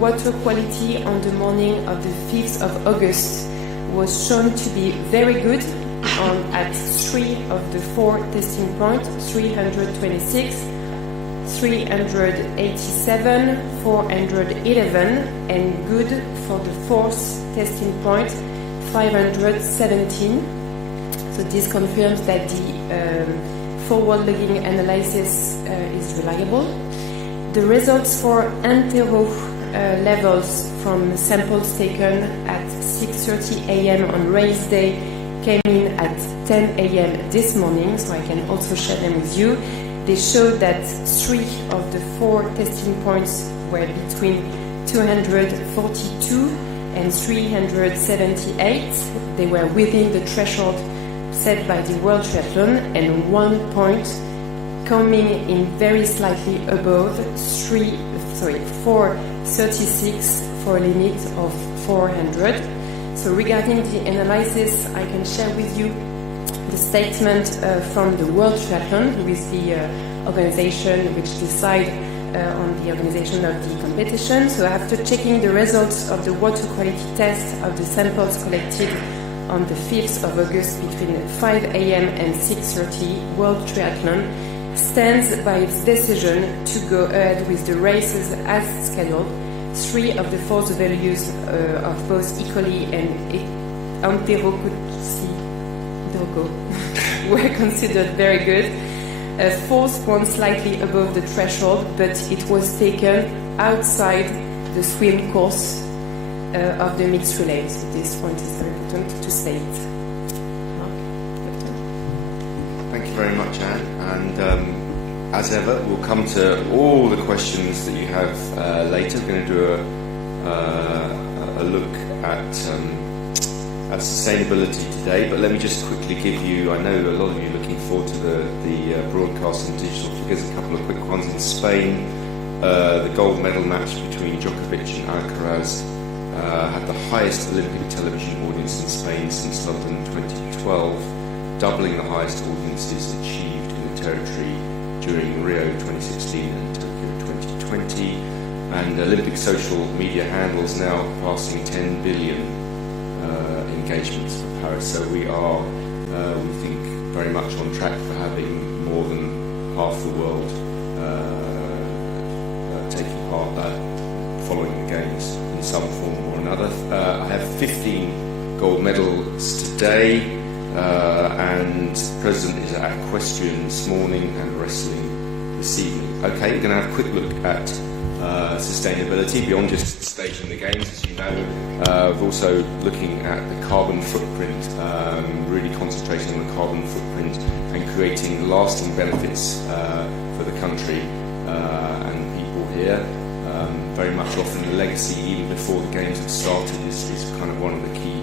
water quality on the morning of the 5th of August was shown to be very good at 3 of the 4 testing points, 326, 387, 411, and good for the 4th testing point, 517. So this confirms that the forward-looking analysis is reliable. The results for entero levels from samples taken at 6:30 a.m. on race day came in at 10 a.m. this morning, so I can also share them with you. They showed that 3 of the 4 testing points were between 242 and 378. They were within the threshold set by the World Triathlon, and 1 point coming in very slightly above 436 for a limit of 400. So regarding the analysis, I can share with you the statement from the World Triathlon, who is the organization which decides on the organization of the competition. So after checking the results of the water quality test of the samples collected on the 5th of August between 5 a.m. and 6:30, World Triathlon stands by its decision to go ahead with the races as scheduled. 3 of the 4 values of both E. coli and Enterococcus were considered very good. A 4th one slightly above the threshold, but it was taken outside the swim course of the mixed relay. So this point is very important to state. Thank you very much, Anne. And as ever, we'll come to all the questions that you have later. We're going to do a look at sustainability today, but let me just quickly give you, I know a lot of you are looking forward to the broadcast and digital figures, a couple of quick ones. In Spain, the gold medal match between Djokovic and Alcaraz had the highest Olympic television audience in Spain since London 2012, doubling the highest audiences achieved in the territory during Rio 2016 and Tokyo 2020, and Olympic social media handles now passing 10 billion engagements for Paris. So we are, we think, very much on track for having more than half the world taking part following the Games in some form or another. I have 15 gold medals today, and the President is at equestrian this morning and wrestling this evening. Okay, we're going to have a quick look at sustainability beyond just staging the Games, as you know. We're also looking at the carbon footprint, really concentrating on the carbon footprint and creating lasting benefits for the country and people here. Very much often the legacy, even before the Games have started, is kind of one of the key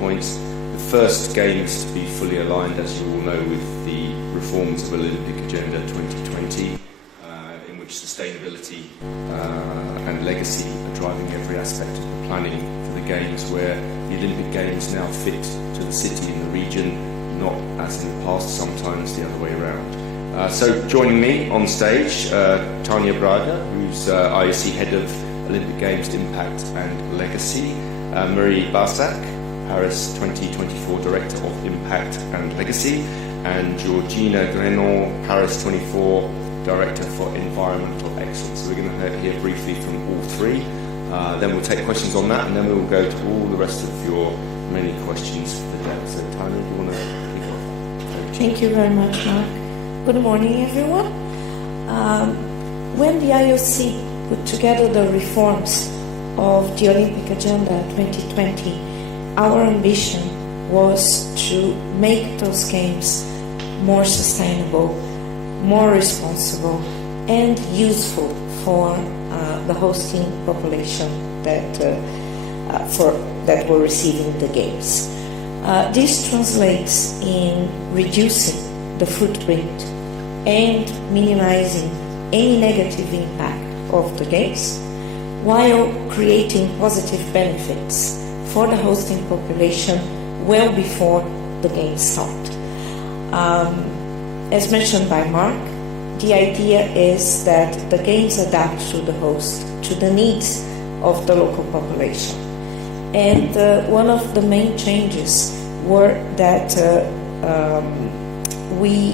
points. The first Games to be fully aligned, as you all know, with the reforms of Olympic Agenda 2020, in which sustainability and legacy are driving every aspect of the planning for the Games, where the Olympic Games now fit to the city and the region, not as in the past, sometimes the other way around. So joining me on stage, Tanya Braga, who's IOC Head of Olympic Games Impact and Legacy, Marie Barsac, Paris 2024 Director of Impact and Legacy, and Georgina Grenon, Paris 24 Director for Environmental Excellence. So we're going to hear briefly from all 3. Then we'll take questions on that, and then we'll go to all the rest of your many questions for the day. So Tanya, do you want to kick off? Thank you very much, Mark. Good morning, everyone. When the IOC put together the reforms of the Olympic Agenda 2020, our ambition was to make those games more sustainable, more responsible, and useful for the hosting population that were receiving the games. This translates in reducing the footprint and minimizing any negative impact of the games, while creating positive benefits for the hosting population well before the games start. As mentioned by Mark, the idea is that the games adapt to the host, to the needs of the local population. And one of the main changes were that we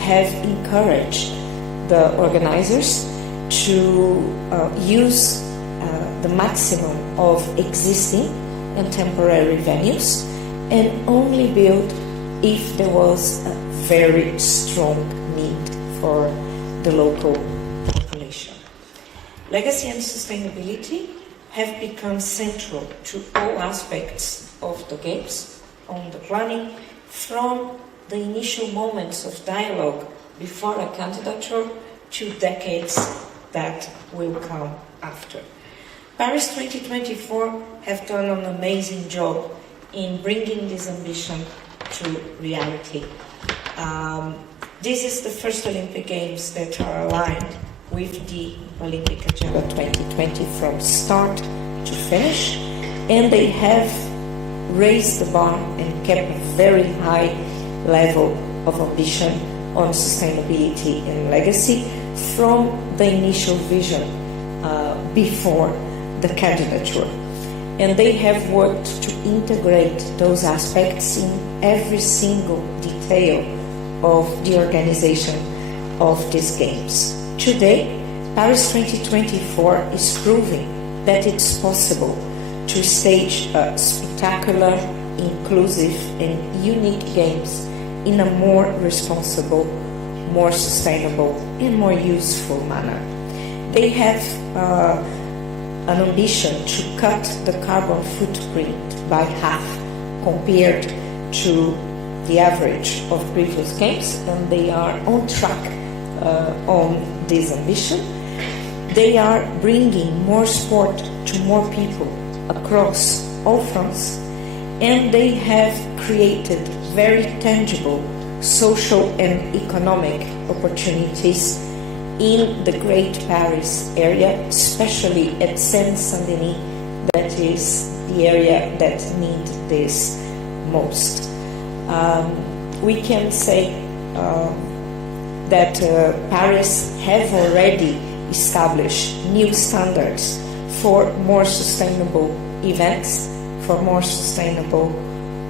have encouraged the organizers to use the maximum of existing and temporary venues and only build if there was a very strong need for the local population. Legacy and sustainability have become central to all aspects of the games on the planning, from the initial moments of dialogue before a candidature to decades that will come after. Paris 2024 have done an amazing job in bringing this ambition to reality. This is the first Olympic Games that are aligned with the Olympic Agenda 2020 from start to finish, and they have raised the bar and kept a very high level of ambition on sustainability and legacy from the initial vision before the candidature. And they have worked to integrate those aspects in every single detail of the organization of these games. Today, Paris 2024 is proving that it's possible to stage spectacular, inclusive and unique games in a more responsible, more sustainable and more useful manner. They have an ambition to cut the carbon footprint by half compared to the average of previous games, and they are on track on this ambition. They are bringing more sport to more people across all fronts, and they have created very tangible social and economic opportunities in the Great Paris area, especially at Seine-Saint-Denis, that is the area that needs this most. We can say that Paris have already established new standards for more sustainable events, for more sustainable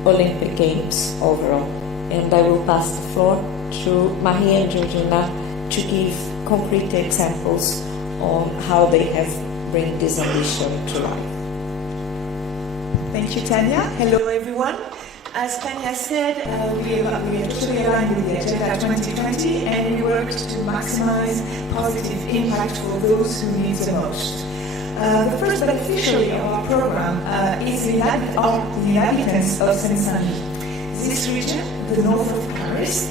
Olympic Games overall. And I will pass the floor to Marie and Georgina to give concrete examples on how they have bring this ambition to life. Thank you, Tanya. Hello, everyone. As Tanya said, we are totally aligned with the Agenda 2020, and we work to maximize positive impact for those who need the most. The first beneficiary of our program is the inhabitants of Seine-Saint-Denis. This region, the north of Paris,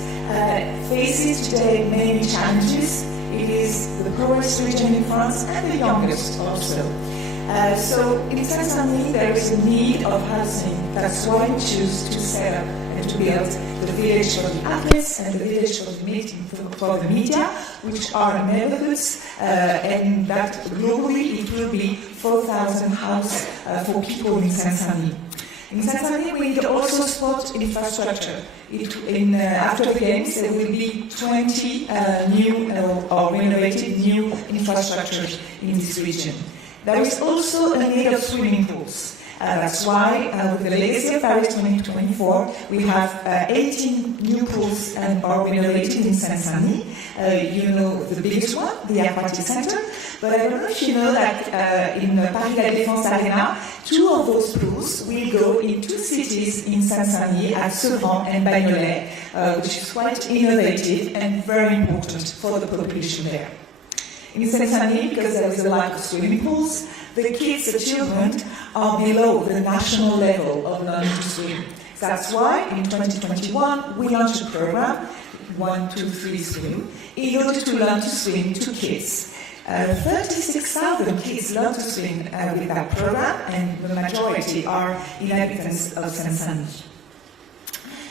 faces today many challenges. It is the poorest region in France and the youngest also. So in Seine-Saint-Denis there is a need of housing. That's why we choose to set up and to build the village for the athletes and the village for the meeting for the media, which are neighborhoods, and that globally it will be 4,000 houses for people in Seine-Saint-Denis. In Seine-Saint-Denis, we need also sport infrastructure. After the games, there will be 20 new or renovated new infrastructures in this region. There is also a need of swimming pools. That's why, with the Legacy of Paris 2024, we have 18 new pools are renovated in Seine-Saint-Denis. You know the biggest one, the Aquatic Center, but I don't know if you know that in Paris La Défense Arena, 2 of those pools will go in 2 cities in Seine-Saint-Denis, at Sevran and Bagnolet, which is quite innovative and very important for the population there. In Seine-Saint-Denis, because there is a lack of swimming pools, the kids, the children, are below the national level of learning to swim. That's why in 2021 we launched a program, 1, 2, 3 Swim, in order to learn to swim to kids. 36,000 kids learn to swim with that program, and the majority are inhabitants of Seine-Saint-Denis.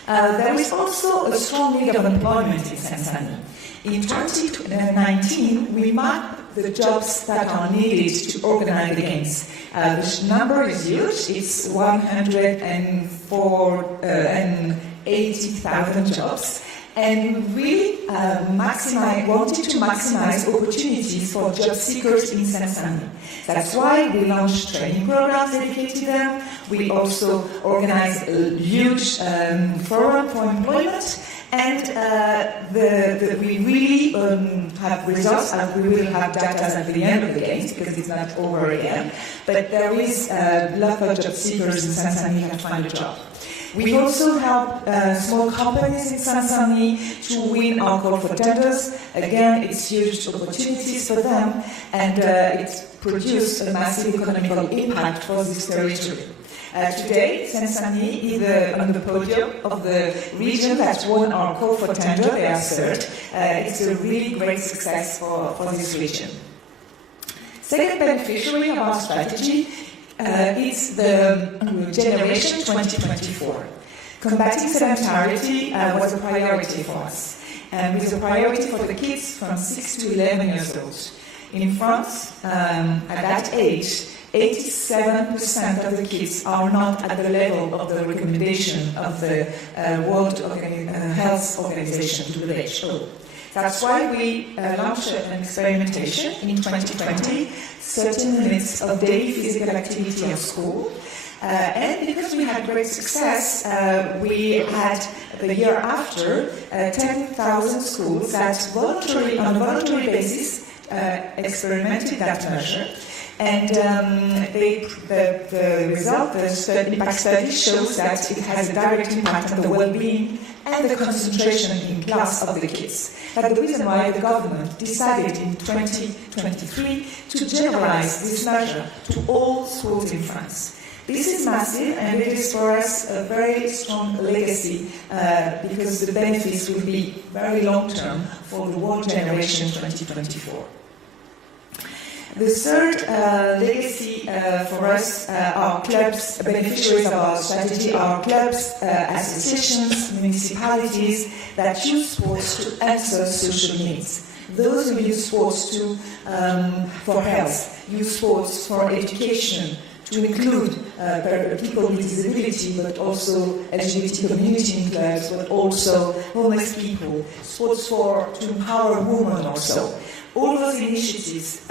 There is also a strong need of employment in Seine-Saint-Denis. In 2019, we mapped the jobs that are needed to organize the games. The number is huge. It's 180,000 jobs. and we wanted to maximize opportunities for job seekers in Saint-Denis. That's why we launched training programs dedicated to them. We also organized a huge forum for employment, and we really have results, and we will have data at the end of the games because it's not over again. But there is a lot of job seekers in Saint-Denis who can find a job. We also help small companies in Saint-Denis to win our call for tenders. Again, it's huge opportunities for them, and it's produced a massive economical impact for this territory. Today, Saint-Denis is on the podium of the region that won our call for tender. They are third. It's a really great success for this region. Second beneficiary of our strategy is the Generation 2024. Combating sedentary was a priority for us, and it was a priority for the kids from 6 to 11 years old. In France, at that age, 87% of the kids are not at the level of the recommendation of the World Health Organization, WHO. That's why we launched an experimentation in 2020, 30 minutes of daily physical activity at school. And because we had great success, we had the year after 10,000 schools that on a voluntary basis experimented that measure. And the result, the impact study, shows that it has a direct impact on the well-being and the concentration in class of the kids. That's the reason why the government decided in 2023 to generalize this measure to all schools in France. This is massive, and it is for us a very strong legacy because the benefits will be very long-term for the whole generation 2024. The third legacy for us are clubs, beneficiaries of our strategy, are clubs, associations, municipalities that use sports to answer social needs. Those who use sports for health, use sports for education, to include people with disability, but also LGBT community in clubs, but also homeless people, sports to empower women also. All those initiatives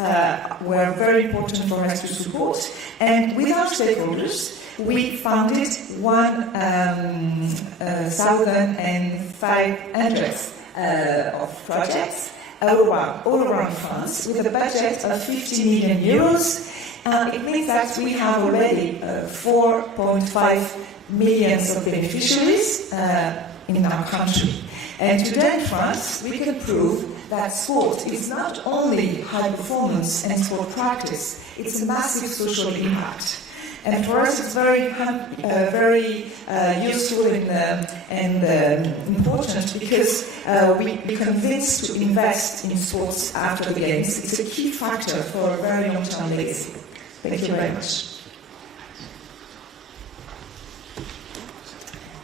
were very important for us to support, and with our stakeholders, we founded 1,500 of projects all around France with a budget of 50 million euros. It means that we have already 4.5 million of beneficiaries in our country. And today in France, we can prove that sport is not only high performance and sport practice, it's a massive social impact. And for us, it's very useful and important because we're convinced to invest in sports after the games. It's a key factor for a very long-term legacy. Thank you very much.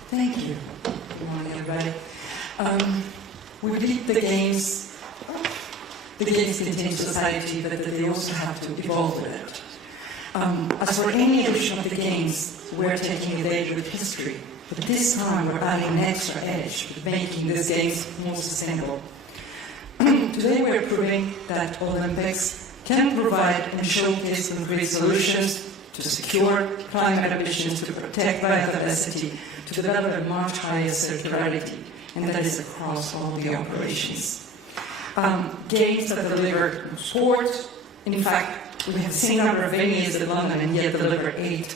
Thank you. Good morning, everybody. We believe the games contain society, but that they also have to evolve with it. As for any edition of the games, we're taking a date with history, but this time we're adding an extra edge, making these games more sustainable. Today we're proving that Olympics can provide and showcase concrete solutions to secure climate ambitions, to protect biodiversity, to develop a much higher circularity, and that is across all the operations. Games that deliver sport, in fact, we have the same number of venues in London and yet deliver 8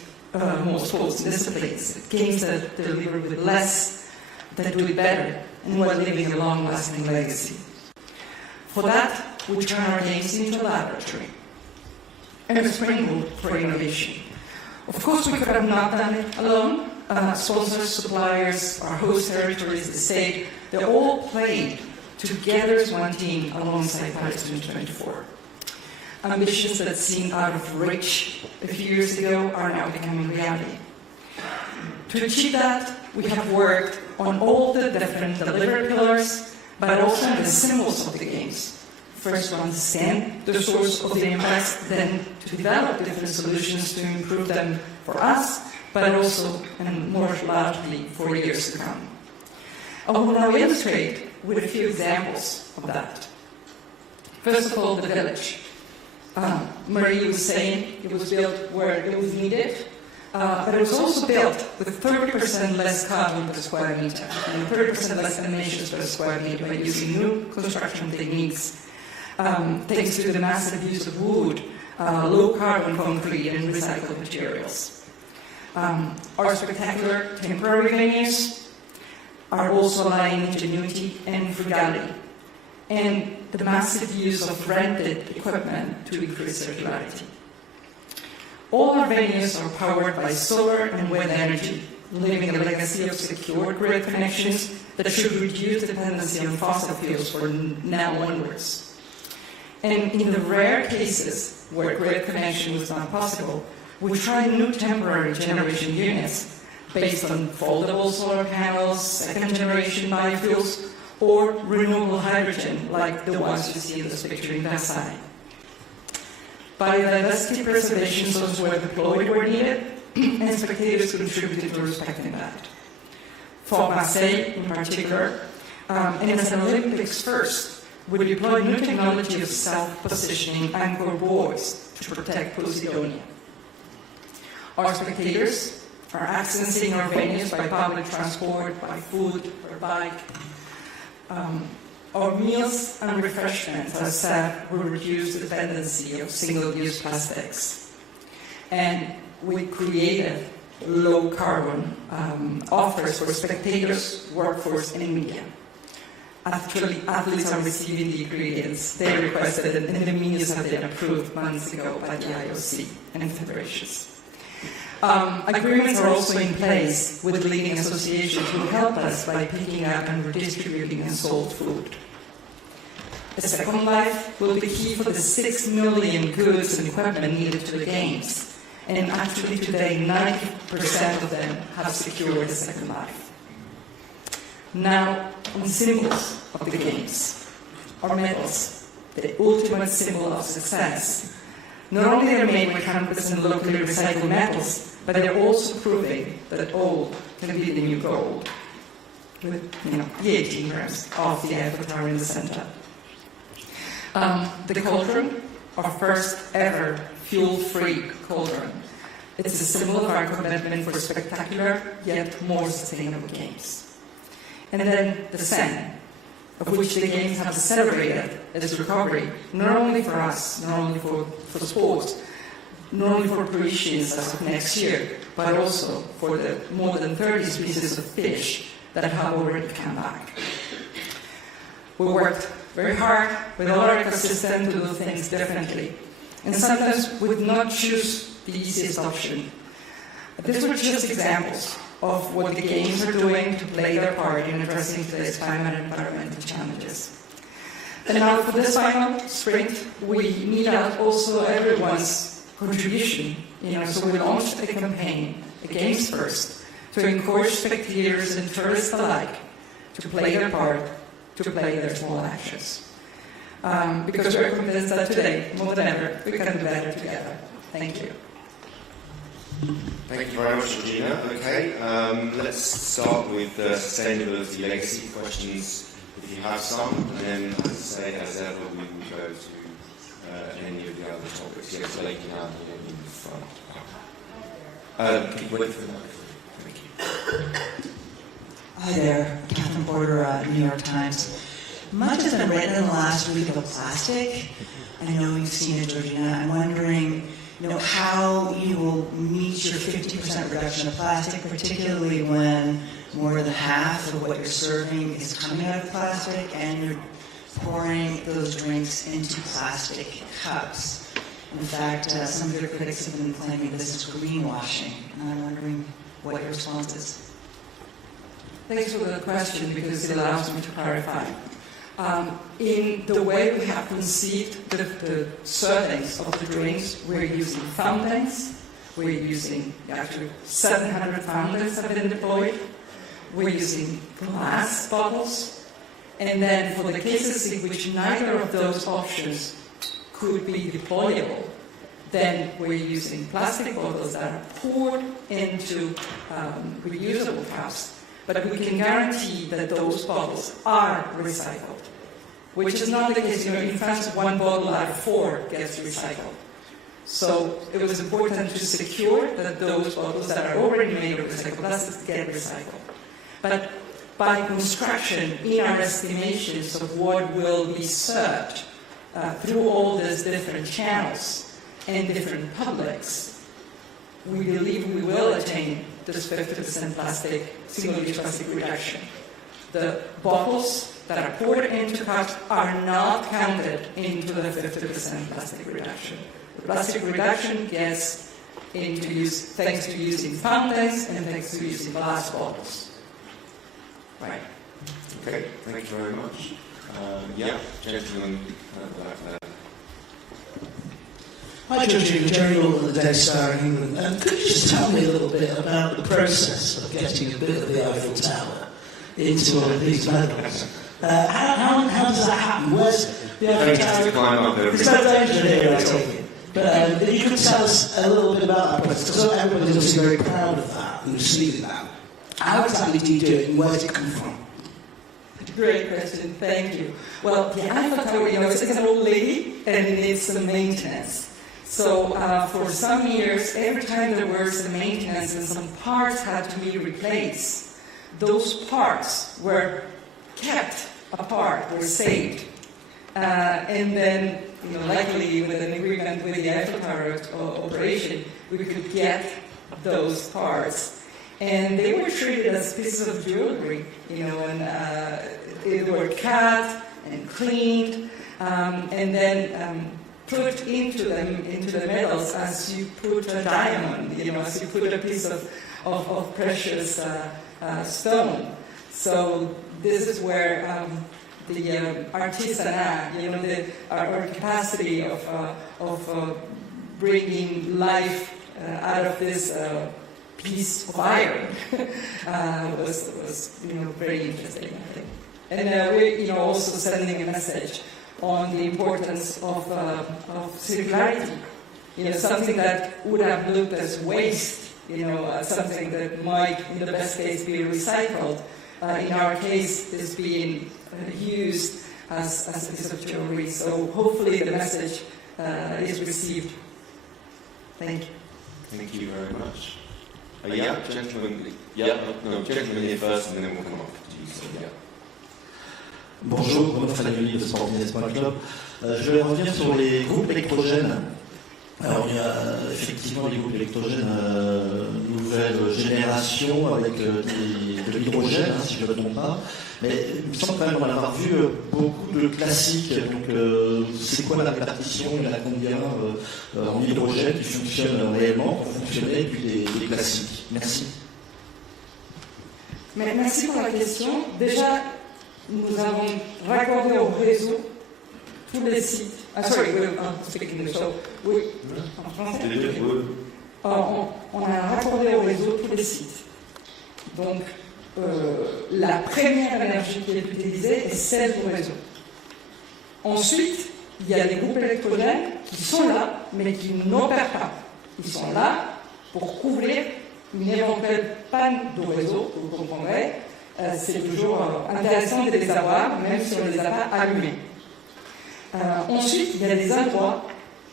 more sports disciplines. Games that deliver with less, that do it better, and while leaving a long-lasting legacy. For that, we turn our games into a laboratory and a springboard for innovation. Of course, we could have not done it alone. Sponsors, suppliers, our host territories, the state, they all played together as one team alongside Paris 2024. Ambitions that seemed out of reach a few years ago are now becoming reality. To achieve that, we have worked on all the different delivery pillars, but also on the symbols of the games. First, to understand the source of the impacts, then to develop different solutions to improve them for us, but also, and more largely, for years to come. I will now illustrate with a few examples of that. First of all, the village. Marie was saying it was built where it was needed, but it was also built with 30% less carbon per square meter and 30% less emissions per square meter by using new construction techniques, thanks to the massive use of wood, low carbon concrete and recycled materials. Our spectacular temporary venues are also aligning ingenuity and frugality, and the massive use of rented equipment to increase circularity. All our venues are powered by solar and wind energy, leaving a legacy of secure grid connections that should reduce dependency on fossil fuels from now onwards. And in the rare cases where grid connection was not possible, we tried new temporary generation units based on foldable solar panels, second-generation biofuels, or renewable hydrogen, like the ones you see in this picture in Versailles. Biodiversity preservation zones were deployed where needed, and spectators contributed to respecting that. For Marseille, in particular, and as an Olympics first, we deployed new technology of self-positioning anchor buoys to protect Posidonia. Our spectators are accessing our venues by public transport, by foot, or bike. Our meals and refreshments are served will reduce the dependency of single-use plastics. And we created low-carbon offers for spectators, workforce, and media. Actually, athletes are receiving the ingredients they requested, and the menus have been approved months ago by the IOC and federations. Agreements are also in place with leading associations who help us by picking up and redistributing unsold food. A second life will be key for the 6 million goods and equipment needed to the Games, and actually today 90% of them have secured a second life. Now, on symbols of the Games, our medals, the ultimate symbol of success. Not only are they made with 100% locally recycled metals, but they're also proving that old can be the new gold, with the 18 grams of the Eiffel Tower in the center. The cauldron, our first ever fuel-free cauldron. It's a symbol of our commitment for spectacular yet more sustainable games. And then the Seine, of which the Games have celebrated its recovery, not only for us, not only for sports, not only for Parisians as of next year, but also for the more than 30 species of fish that have already come back. We worked very hard with all our ecosystem to do things differently, and sometimes we would not choose the easiest option. But these were just examples of what the Games are doing to play their part in addressing today's climate and environmental challenges. And now for this final sprint, we need out also everyone's contribution. So we launched a campaign, the Games First, to encourage spectators and tourists alike to play their part, to play their small actions. Because we're convinced that today, more than ever, we can do better together. Thank you. Thank you very much, Regina. Okay, let's start with sustainability legacy questions, if you have some, and then, as I say, as ever, we will go to any of the other topics. Yes, lady down here in the front. Wait for the microphone. Thank you. Hi there, Catherine Porter, New York Times. Much has been written in the last week about plastic. I know you've seen it, Georgina. I'm wondering, how you will meet your 50% reduction of plastic, particularly when more than half of what you're serving is coming out of plastic and you're pouring those drinks into plastic cups. In fact, some of your critics have been claiming this is greenwashing, and I'm wondering what your response is. Thanks for the question, because it allows me to clarify. In the way we have conceived the servings of the drinks, we're using fountains. We're using, actually, 700 fountains have been deployed. We're using glass bottles. And then for the cases in which neither of those options could be deployable, then we're using plastic bottles that are poured into reusable cups, but we can guarantee that those bottles are recycled, which is not the case. In France, 1 bottle out of 4 gets recycled. So it was important to secure that those bottles that are already made of recycled plastic get recycled. But by construction, in our estimations of what will be served through all these different channels and different publics, we believe we will attain this 50% plastic, single-use plastic reduction. The bottles that are poured into cups are not counted into the 50% plastic reduction. The plastic reduction gets into use thanks to using fountains and thanks to using glass bottles. Right. Okay, thank you very much. Gentlemen back there. Hi, Georgina. Jerry Lawler, the Daily Star in England. Could you just tell me a little bit about the process of getting a bit of the Eiffel Tower into one of these medals? How does that happen? Where's the Eiffel Tower? There's no danger here, I take it. But you could tell us a little bit about that process, because everybody's obviously very proud of that and receiving that. How exactly do you do it, and where does it come from? Great question, thank you. Well, the Eiffel Tower, it's an old lady and it needs some maintenance. So for some years, every time there was some maintenance and some parts had to be replaced, those parts were kept apart, were saved. And then, luckily with an agreement with the Eiffel Tower operation, we could get those parts. And they were treated as pieces of jewelry, and they were cut and cleaned, and then put into the metals as you put a diamond, as you put a piece of precious stone. So this is where the artisanat, our capacity of bringing life out of this piece of iron was very interesting, I think. And we're also sending a message on the importance of circularity. Something that would have looked as waste, something that might, in the best case, be recycled. In our case, is being used as a piece of jewelry. So hopefully the message is received. Thank you. Thank you very much. Gentlemen. Gentlemen here first, and then we'll come up to you. So, Bonjour, Bruno Falagnoli de sportbusiness.club. Je vais revenir sur les groupes électrogènes. Alors, il y a effectivement les groupes électrogènes nouvelle génération avec de l'hydrogène, si je ne me trompe pas. Mais il me semble quand même en avoir vu beaucoup de classiques. Donc, c'est quoi la répartition? Il y en a combien en hydrogène qui fonctionnent réellement, qui ont fonctionné, et puis des classiques? Merci. Merci pour la question. Déjà, nous avons raccordé au réseau tous les sites. Sorry, we'll speak English. So, en français, on a raccordé au réseau tous les sites. Donc, la première énergie qui est utilisée est celle du réseau. Ensuite, il y a des groupes électrogènes qui sont là, mais qui n'opèrent pas. Ils sont là pour couvrir une éventuelle panne du réseau, vous comprendrez. C'est toujours intéressant de les avoir, même si on ne les a pas allumés. Ensuite, il y a des endroits,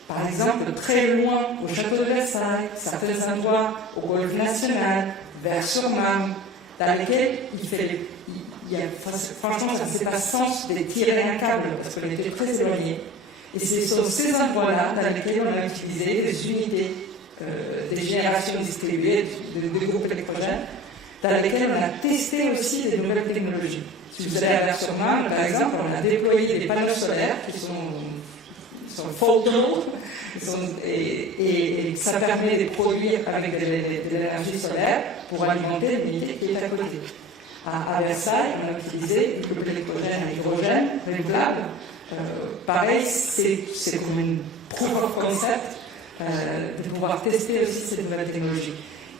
par exemple très loin au château de Versailles, certains endroits au golfe national, Vers-sur-Marne, dans lesquels franchement, ça ne fait pas sens de tirer un câble parce qu'on était très éloignés. Et ce sont ces endroits-là dans lesquels on a utilisé des unités des générations distribuées des groupes électrogènes, dans lesquels on a testé aussi des nouvelles technologies. Si vous allez à Vers-sur-Marne, par exemple, on a déployé des panneaux solaires qui sont foldable, et ça permet de produire avec de l'énergie solaire pour alimenter l'unité qui est à côté. À Versailles, on a utilisé du groupe électrogène à hydrogène renouvelable. Pareil, c'est comme une proof of concept de pouvoir tester aussi ces nouvelles technologies.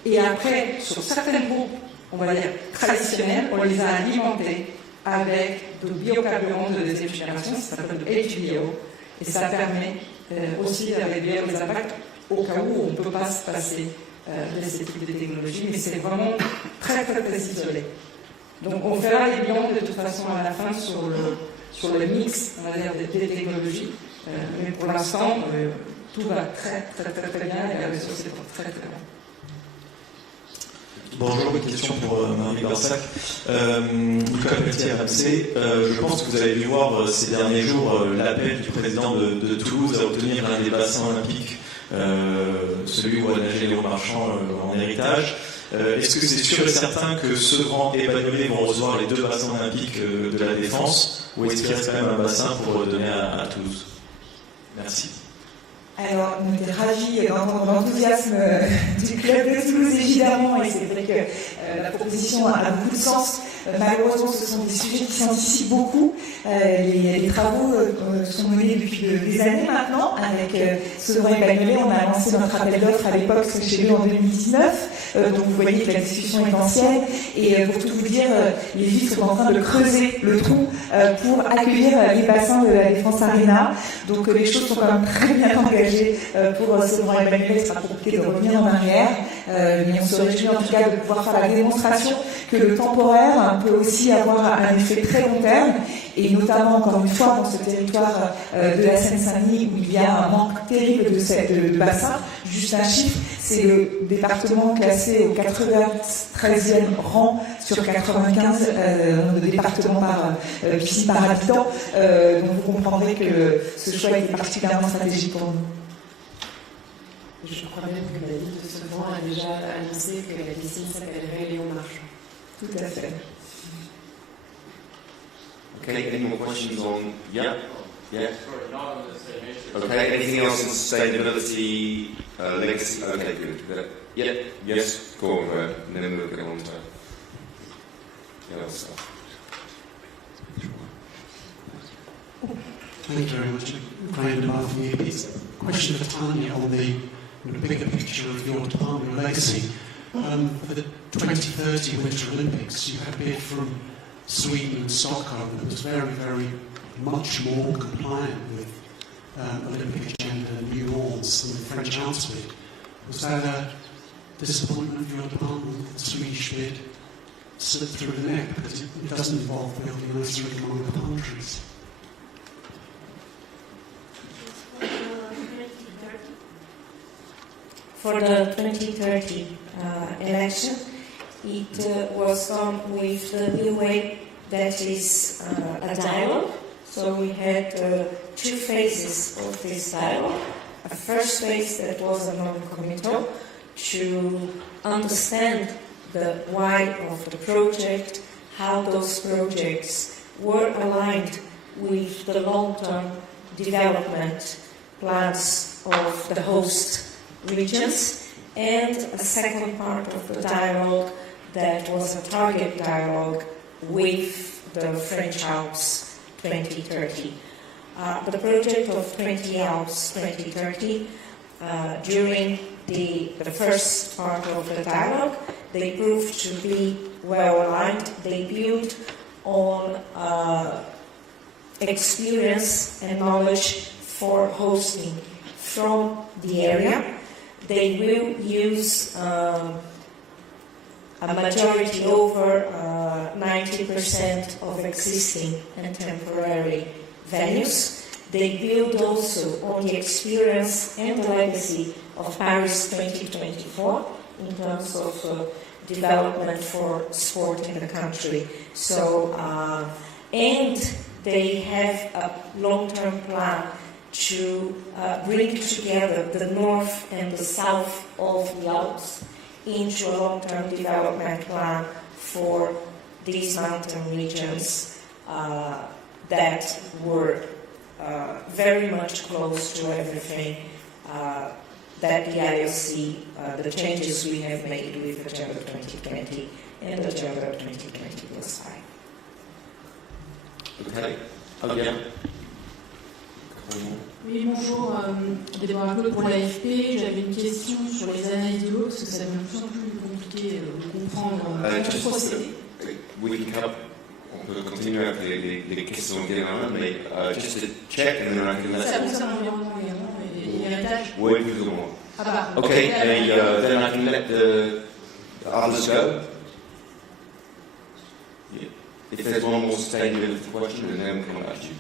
Et après, sur certains groupes, on va dire traditionnels, on les a alimentés avec du biocarburant de deuxième génération, ça s'appelle du HBO, et ça permet aussi de réduire les impacts au cas où on ne peut pas se passer de ces types de technologies, mais c'est vraiment très très très isolé. Donc on fera les bilans de toute façon à la fin sur le mix, on va dire, des technologies. Mais pour l'instant, tout va très bien et la réseau c'est très très bien. Bonjour, une question pour Marie Barsac. Nicolas Pelletier, RMC. Je pense que vous avez dû voir ces derniers jours l'appel du président de Toulouse à obtenir l'un des bassins olympiques, celui où a nagé Léon Marchand en héritage. Est-ce que c'est sûr et certain que Sevran et Bagnolet vont recevoir les deux bassins olympiques de la Défense, ou est-ce qu'il reste quand même un bassin pour donner à Toulouse? Merci. Alors, on était ravis d'entendre l'enthousiasme du club de Toulouse, évidemment, et c'est vrai que la proposition a beaucoup de sens. Malheureusement, ce sont des sujets qui s'anticipent beaucoup. Les travaux sont menés depuis des années maintenant. Avec Sevran et Bagnolet, on a lancé notre appel d'offres à l'époque chez eux en 2019. Donc vous voyez que la discussion est ancienne. Et pour tout vous dire, les villes sont en train de creuser le trou pour accueillir les bassins de la Défense Arena. Donc les choses sont quand même très bien engagées pour Sevran et Bagnolet. Ce sera compliqué de revenir en arrière. Mais on se réjouit en tout cas de pouvoir faire la démonstration que le temporaire peut aussi avoir un effet très long terme, et notamment, encore une fois, dans ce territoire de la Seine-Saint-Denis où il y a un manque terrible de bassins. Juste un chiffre, c'est le département classé au 93e rang sur 95 de départements par piscine par habitant. Donc vous comprendrez que ce choix est particulièrement stratégique pour nous. Je crois même que la ville de Sevran a déjà annoncé que la piscine s'appellerait Léon Marchand. Tout à fait. Okay, any more questions on? Yeah? Yeah? Okay, anything else in sustainability, legacy? Okay, good. Yeah? Yes? Go on, and then we'll get on to the other stuff. Thank you very much. Graham DeMar from the EPs. Question for Tanya on the bigger picture of your department, your legacy. For the 2030 Winter Olympics, you had a bid from Sweden and Stockholm that was very, very much more compliant with Olympic agenda and new norms than the French Alps bid. Was that a disappointment for your department that the Swedish bid slipped through the net because it doesn't involve building ice rink among the palm trees? For the 2030 election, it was done with the new way that is a dialogue. So we had 2 phases of this dialogue. A first phase that was a non-committal to understand the why of the project, how those projects were aligned with the long-term development plans of the host regions, and a second part of the dialogue that was a target dialogue with the French Alps 2030. The project of 20 Alps 2030, during the first part of the dialogue, they proved to be well aligned. They built on experience and knowledge for hosting from the area. They will use a majority over 90% of existing and temporary venues. They build also on the experience and the legacy of Paris 2024 in terms of development for sport in the country. So, and they have a long-term plan to bring together the north and the south of the Alps into a long-term development plan for these mountain regions that were very much close to everything that the IOC, the changes we have made with Agenda 2020 and Agenda 2020+5. Okay. Oh, yeah. Oui, bonjour. Déborah Claude pour l'AFP. J'avais une question sur les analyses de l'eau, parce que ça devient de plus en plus compliqué de comprendre le procédé. On peut continuer avec les questions générales, mais just to check and then I can let... Ça concerne l'environnement également et l'héritage. Oui, plus ou moins. Ah bah. Okay, and then I can let the others go. if there's one more sustainability question, and then we'll come back to you.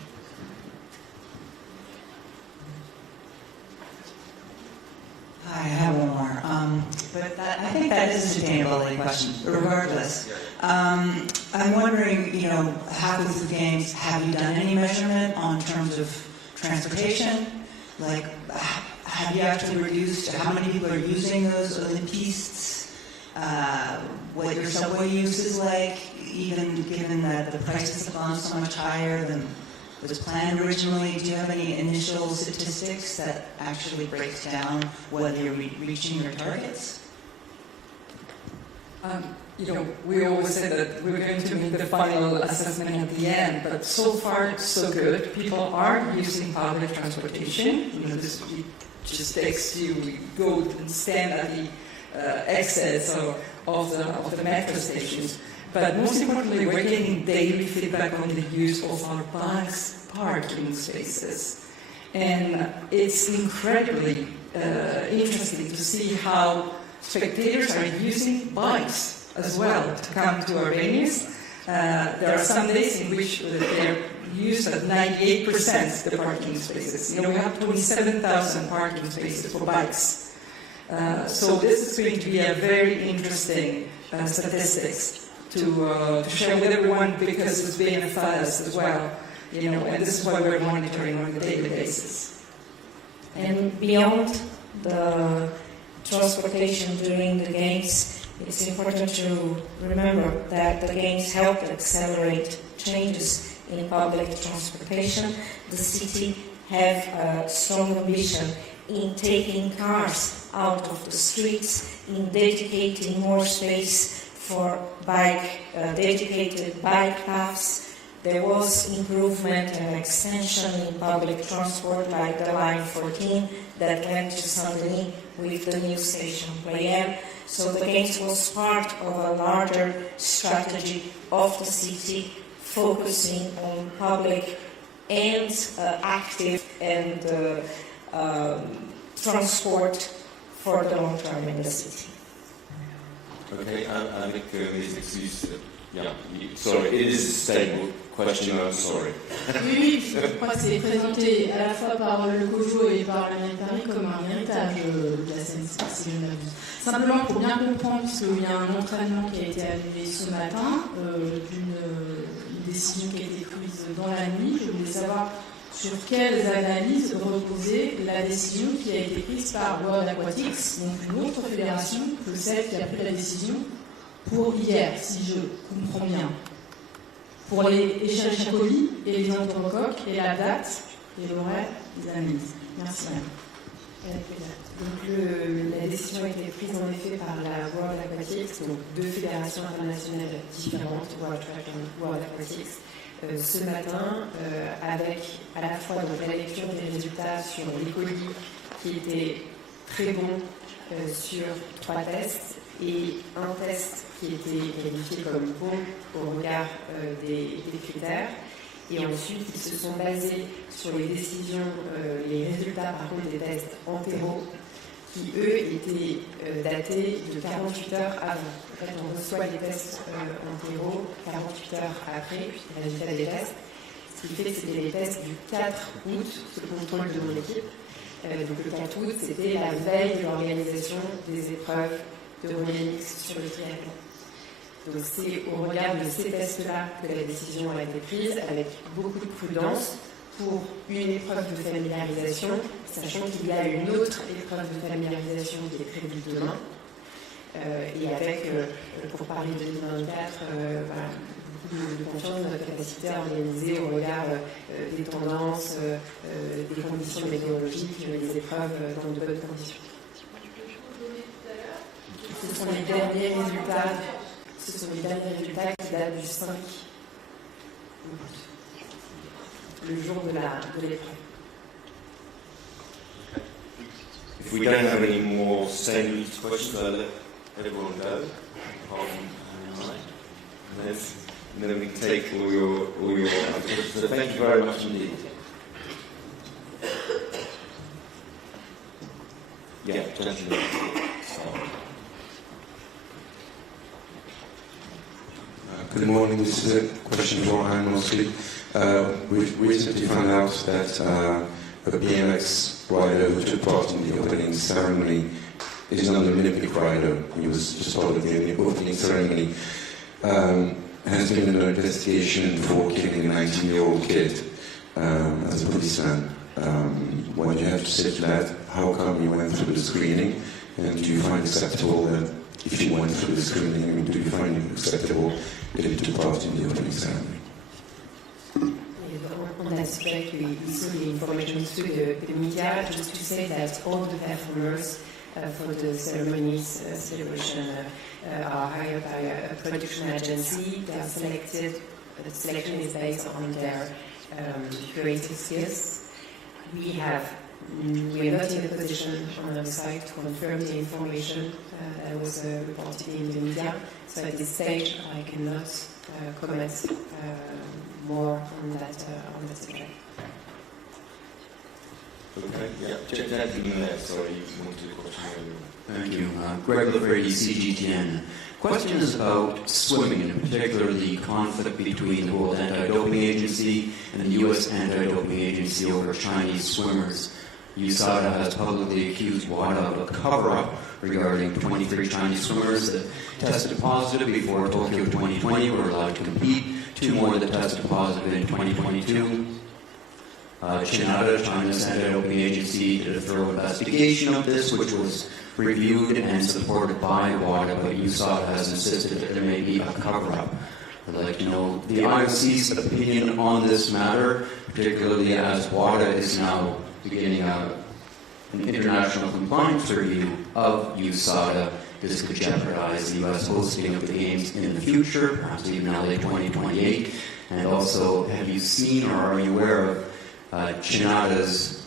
Hi, I have one more. I think that is a sustainability question, regardless. I'm wondering, halfway through the games, have you done any measurement on terms of transportation? Like, have you actually reduced how many people are using those Olympistes? What your subway use is like, even given that the prices have gone so much higher than was planned originally? Do you have any initial statistics that actually breaks down whether you're reaching your targets? We always say that we're going to make the final assessment at the end, but so far so good. People are using public transportation. This just takes you go and stand at the exits of the metro stations. But most importantly, we're getting daily feedback on the use of our bikes parking spaces. And it's incredibly interesting to see how spectators are using bikes as well to come to our venues. There are some days in which they're used at 98%, the parking spaces. We have 27,000 parking spaces for bikes. So this is going to be a very interesting statistics to share with everyone, because it's been a fast as well, and this is why we're monitoring on a daily basis. And beyond the transportation during the games, it's important to remember that the games help accelerate changes in public transportation. The city have a strong ambition in taking cars out of the streets, in dedicating more space for dedicated bike paths. There was improvement and extension in public transport, like the line 14 that went to Saint-Denis with the new station Playem. So the Games was part of a larger strategy of the city, focusing on public and active and transport for the long term in the city. Okay, avec mes excuses. Yeah, sorry, it is a sustainable question, I'm sorry. Oui, je crois que c'est présenté à la fois par le COJO et par la mairie de Paris comme un héritage de la SNCF, si je ne m'abuse. Simplement, pour bien comprendre, puisqu'il y a un entraînement qui a été annulé ce matin, d'une décision qui a été prise dans la nuit, je voulais savoir sur quelles analyses reposait la décision qui a été prise par World Aquatics, donc une autre fédération que celle qui a pris la décision pour hier, si je comprends bien. Pour les échelles colis et les entomocoques, et la date et l'horaire des analyses. Merci madame. Donc la décision a été prise en effet par la World Aquatics, donc deux fédérations internationales différentes, World Track et World Aquatics, ce matin, avec à la fois donc, la lecture des résultats sur les colis qui étaient très bons sur 3 tests et un test qui était qualifié comme bon au regard des critères. Et ensuite, ils se sont basés sur les décisions, les résultats par contre des tests entéro qui eux étaient datés de 48 heures avant. En fait, on reçoit les tests entéro 48 heures après les résultats des tests, ce qui fait que c'était les tests du 4 août, sous le contrôle de mon équipe. Donc le 4 août, c'était la veille de l'organisation des épreuves de relais sur le triathlon. Donc c'est au regard de ces tests-là que la décision a été prise, avec beaucoup de prudence, pour une épreuve de familiarisation, sachant qu'il y a une autre épreuve de familiarisation qui est prévue demain, et avec, pour Paris 2024, voilà, beaucoup de confiance dans notre capacité à organiser au regard des tendances, des conditions météorologiques, les épreuves dans de bonnes conditions. Ce sont les derniers résultats. Ce sont les derniers résultats qui datent du 5 août, le jour de l'épreuve. If we don't have any more sustainability questions, I'll let everyone go. And then we can take all your questions. So thank you very much indeed. Yeah, gentlemen. Good morning. This is a question for Anne mostly. We recently found out that a BMX rider who took part in the opening ceremony is not an Olympic rider. He was just part of the opening ceremony. Has been an investigation for killing a 19-year-old kid as a policeman. What do you have to say to that? How come you went through the screening? And do you find it acceptable that if you went through the screening, I mean, do you find it acceptable that you took part in the opening ceremony? On that subject, we saw the information through the media, just to say that all the performers for the ceremonies, celebration, are hired by a production agency. They are selected, the selection is based on their creative skills. We are not in a position on our side to confirm the information that was reported in the media. So at this stage, I cannot comment more on that subject. Okay, yeah. Gentleman there, sorry, you wanted a question. Thank you. Greg Lafredi, CGTN. Question is about swimming, and in particular the conflict between the World Anti-Doping Agency and the U.S. Anti-Doping Agency over Chinese swimmers. USADA has publicly accused WADA of a cover-up regarding 23 Chinese swimmers that tested positive before Tokyo 2020 were allowed to compete. 2 more that tested positive in 2022. China's anti-doping agency, did a thorough investigation of this, which was reviewed and supported by WADA, but USADA has insisted that there may be a cover-up. I'd like to know the IOC's opinion on this matter, particularly as WADA is now beginning an international compliance review of USADA. This could jeopardize the U.S. hosting of the Games in the future, perhaps even LA 2028. And also, have you seen or are you aware of China's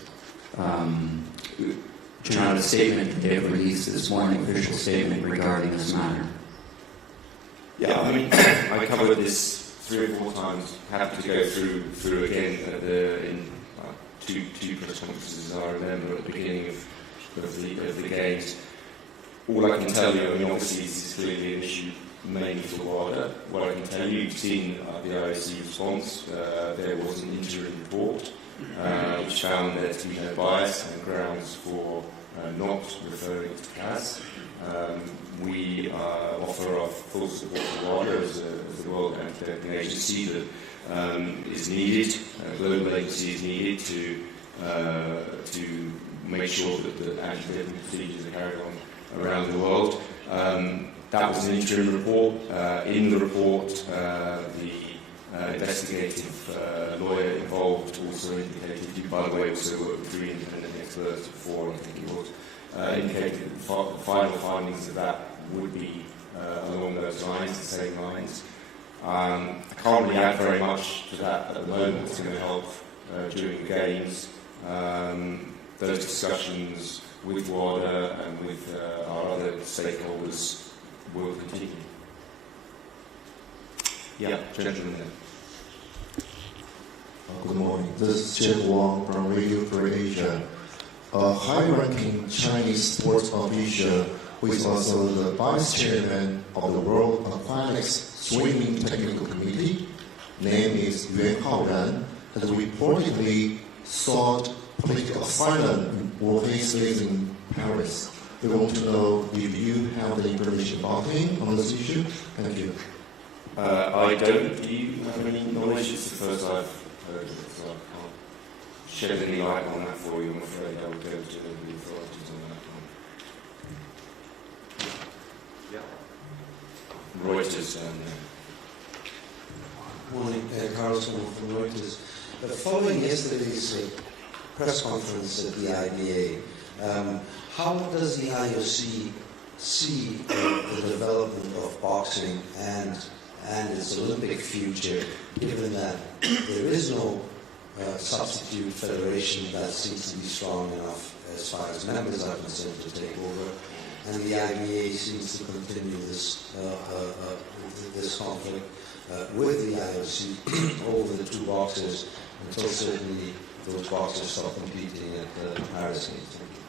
statement that they've released this morning, official statement regarding this matter? Yeah, I mean, I covered this 3 or 4 times. Happy to go through again in two press conferences I remember at the beginning of the Games. All I can tell you, I mean, obviously this is clearly an issue mainly for WADA. What I can tell you, you've seen the IOC response. There was an interim report which found there to be no bias and grounds for not referring to CAS. We offer our full support to WADA as the World Anti-Doping Agency that is needed, global agency is needed to make sure that the anti-doping procedures are carried on around the world. That was an interim report. In the report, the investigative lawyer involved also indicated, by the way, also worked with 3 independent experts before, I think it was, indicated that the final findings of that would be along those lines, the same lines. I can't really add very much to that at the moment. It's going to help during the Games. Those discussions with WADA and with our other stakeholders will continue. Yeah, gentlemen there. Good morning. This is Jim Wong from Radio Free Asia. A high-ranking Chinese sports official who is also the vice chairman of the World Athletics Swimming Technical Committee, name is Yuan Haoran, has reportedly sought political asylum while he stays in Paris. We want to know if you have the information about him on this issue. Thank you. I don't. Do you have any knowledge? It's the first I've heard of it, so I can't shed any light on that for you. I'm afraid I would go to the authorities on that one. Yeah. Reuters and. Morning, Carlson from Reuters. Following yesterday's press conference at the IBA, how does the IOC see the development of boxing and its Olympic future, given that there is no substitute federation that seems to be strong enough as far as members are concerned to take over, and the IBA seems to continue this conflict with the IOC over the 2 boxers until certainly those boxers stop competing at the Paris Games. Thank you.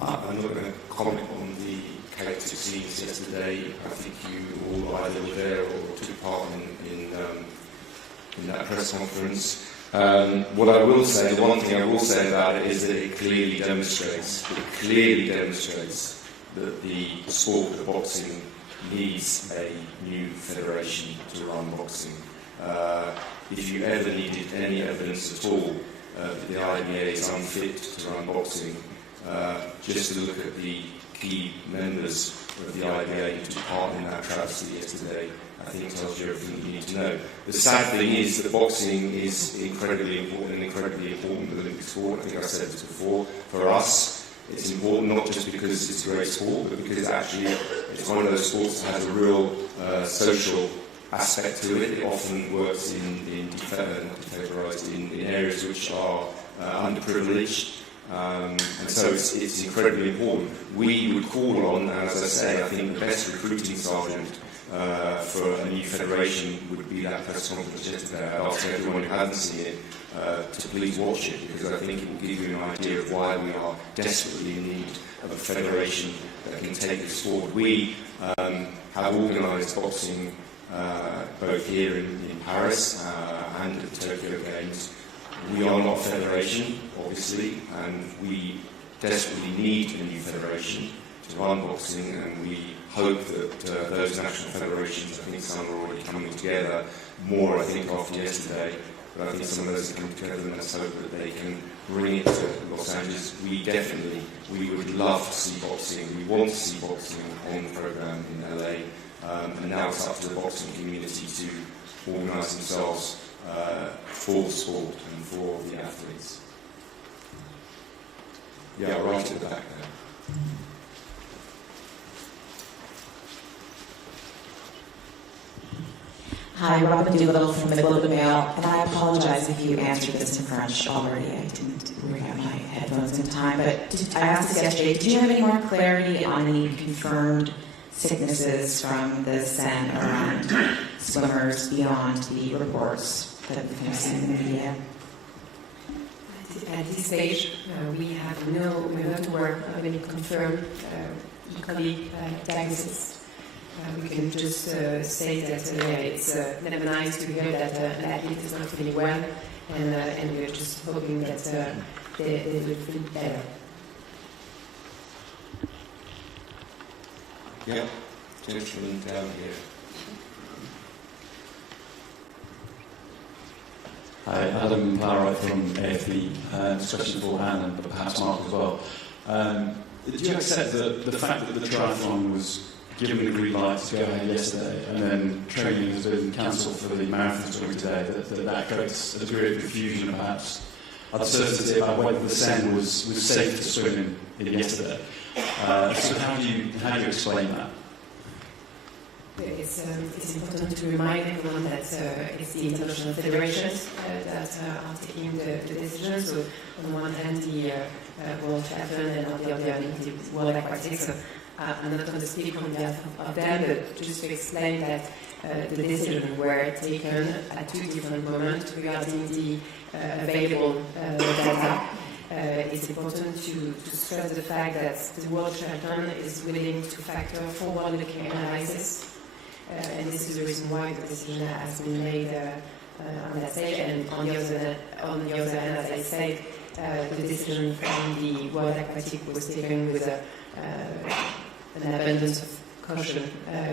I'm not going to comment on the characteristics scenes yesterday. I think you all either were there or took part in that press conference. What I will say, the one thing I will say about it is that it clearly demonstrates that the sport of boxing needs a new federation to run boxing. If you ever needed any evidence at all that the IBA is unfit to run boxing, just to look at the key members of the IBA who took part in that travesty yesterday, I think tells you everything you need to know. The sad thing is that boxing is incredibly important Olympic sport. I think I said this before. For us, it's important not just because it's a great sport, but because actually it's one of those sports that has a real social aspect to it. It often works in areas which are underprivileged. And so it's incredibly important. We would call on, and as I say, I think the best recruiting sergeant for a new federation would be that press conference yesterday. I'd ask everyone who hasn't seen it to please watch it, because I think it will give you an idea of why we are desperately in need of a federation that can take this forward. We have organised boxing both here in Paris and at the Tokyo Games. We are not a federation, obviously, and we desperately need a new federation to run boxing, and we hope that those national federations, I think some are already coming together, more I think after yesterday, but I think some of those are coming together, and let's hope that they can bring it to Los Angeles. We would love to see boxing, we want to see boxing on the programme in LA, and now it's up to the boxing community to organise themselves for the sport and for the athletes. Yeah, right at the back there. Hi, Robin Doolittle from the Globe and Mail, and I apologize if you answered this in French already. I didn't bring out my headphones in time, but I asked this yesterday, did you have any more clarity on any confirmed sicknesses from the Seine around swimmers beyond the reports that we've kind of seen in the media? At this stage, we're not aware of any confirmed E. coli diagnosis. We can just say that it's never nice to hear that an athlete is not feeling well, and we're just hoping that they will feel better. Yeah, gentleman down here. Hi, Adam Plowright from AFB. This question for Anne and perhaps Mark as well. Do you accept the fact that the triathlon was given the green light to go ahead yesterday, and then training has been cancelled for the marathon story today, that creates a degree of confusion and perhaps uncertainty about whether the Seine was safe to swim in yesterday? So how do you explain that? It's important to remind everyone that it's the international federations that are taking the decisions. So on one hand, the World Triathlon, and on the other hand, the World Aquatics. I'm not going to speak on behalf of them, but just to explain that the decisions were taken at two different moments regarding the available data. It's important to stress the fact that the World Triathlon is willing to factor forward-looking analysis. And this is the reason why the decision has been made on that stage. And on the other hand, as I said, the decision from the World Aquatic was taken with an abundance of caution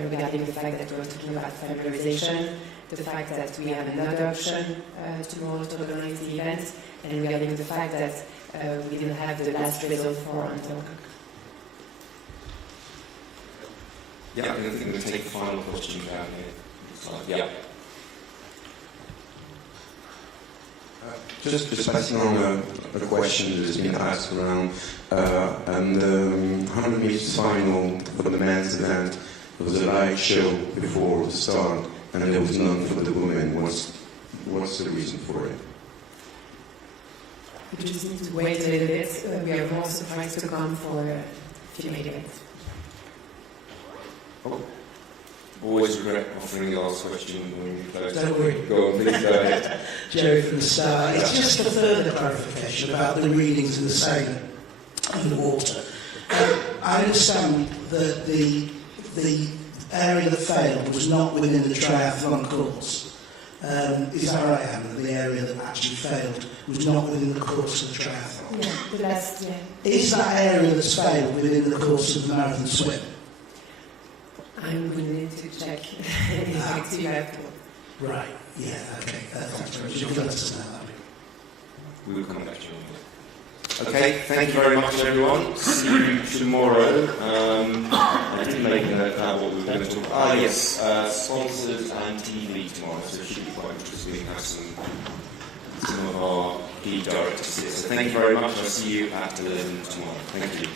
regarding the fact that we're talking about familiarization, the fact that we have another option tomorrow to organize the event, and regarding the fact that we didn't have the last result for until. Yeah, I think we're going to take the final question down here. Yeah. Just passing on a question that has been asked around, and the 100 meters final for the men's event, there was a light show before the start, and there was none for the women. What's the reason for it? We just need to wait a little bit. We are more surprised to come for a female event. Oh. Always regret offering the last question when you close. Don't worry. Go on, please go ahead. Jerry from the Star. It's just a further clarification about the readings in the Seine and the water. I understand that the the area that failed was not within the triathlon course. Is that right, Hannah? The area that actually failed was not within the course of the triathlon? Yeah, the last, yeah. Is that area that's failed within the course of the marathon swim? I will need to check effective after. Right, yeah, okay. Thanks very much. You can let us know that. We will come back to you. Okay, thank you very much, everyone. See you tomorrow. I didn't make a note about what we were going to talk about. Yes, sponsors and TV tomorrow, so it should be quite interesting. We have some of our lead directors here. So thank you very much. I'll see you at 11 tomorrow. Thank you.